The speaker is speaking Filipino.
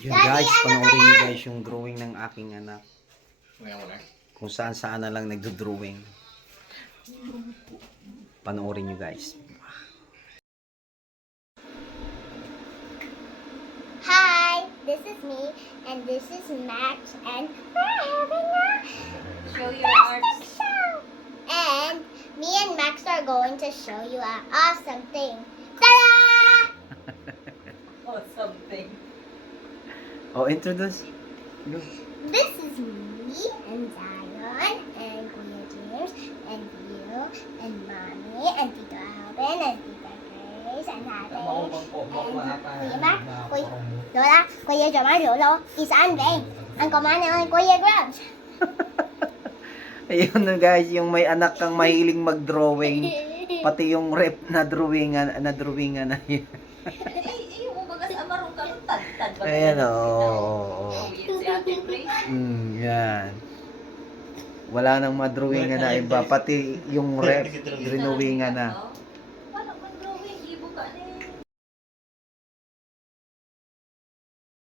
Yun guys, panoorin nyo guys yung drawing ng aking anak. Kung saan saan na lang nagdo-drawing. Panoorin nyo guys. Hi, this is me, and this is Max, and we're having a Show your arts. show. And me and Max are going to show you an awesome thing. Ta-da! Or something. Oh, introduce. Go. This is me, and Zion, and Kuya James, and you, and Mommy, and Tito Alvin, and Tita Grace, and Ate, and Kuya Mac, Kuya Lola, Kuya Jamar, Lolo, Isa Andre, ang kumana ng Kuya Grabs. Ayun na guys, yung may anak kang mahiling mag-drawing. Pati yung rep na drawingan na yun. Yung umaga sa amarong ka, tad-tad ba? Ayan o. Yan si Ate Grace. Yan. Wala nang madrawingan na iba. Pati yung rep, drawingan na.